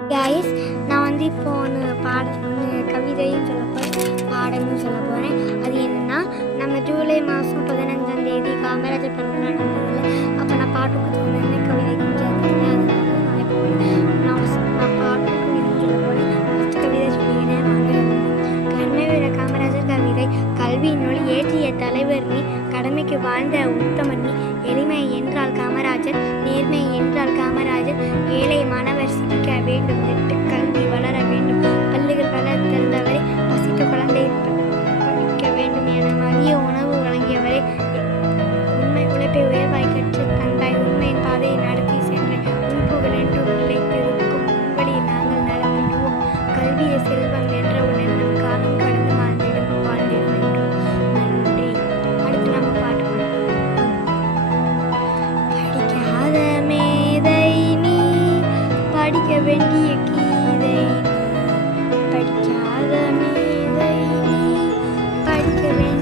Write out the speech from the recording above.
Guys, நான் வந்து இப்போ ஒன்று கவிதையும் சொல்ல போகிறேன், பாடலும் சொல்ல போகிறேன். அது என்னென்னா, நம்ம ஜூலை மாதம் 15ஆம் தேதி காமராஜர் பிறந்த நாள் வந்ததில்ல. அப்போ நான் பாட்டுக்கு சொன்னேன், கவிதைக்கு சேர்ந்தேன். நான் இப்போ நான் பாட்டுக்கு கவிதை சொல்ல போகிறேன். ஃபஸ்ட் கவிதை சொல்லிக்கிறேன், வாங்க. கண்மை விட காமராஜர் கவிதை. கல்வியின் ஒளி ஏற்றிய தலைவர் நீ, கடமைக்கு வாழ்ந்த உத்தமர் நீ. எளிமை என்றால் காமராஜர், நேர்மை என்றால் காமராஜர். ஏழை மாணவர் சிரிக்க வேண்டும், நெட்டு கல்வி வளர வேண்டும். பள்ளிகள் பல திறந்தவரை, பசித்த குழந்தை படிக்க வேண்டும் என மதிய உணவு வழங்கியவரை. உண்மை உழைப்பை உயர்வாய் கற்று தந்தாய், உண்மையின் பாதையை நடத்தி சென்றேன். உண்புகள் என்று நிலைத்திருக்கும் உண்படியில் நாங்கள் நடத்திடுவோம். கல்வியை செல்வம் என்ற உடன் நம் காலம் கடந்து வாழ்ந்திடும் என்றோம். நன்றி. அடுத்து நம்ம பாட்டு படிக்காத மேதை நீ, படிக்க வேண்டிய கீதை நீ. படிக்காத மேதை நீ, படிக்க வேண்டிய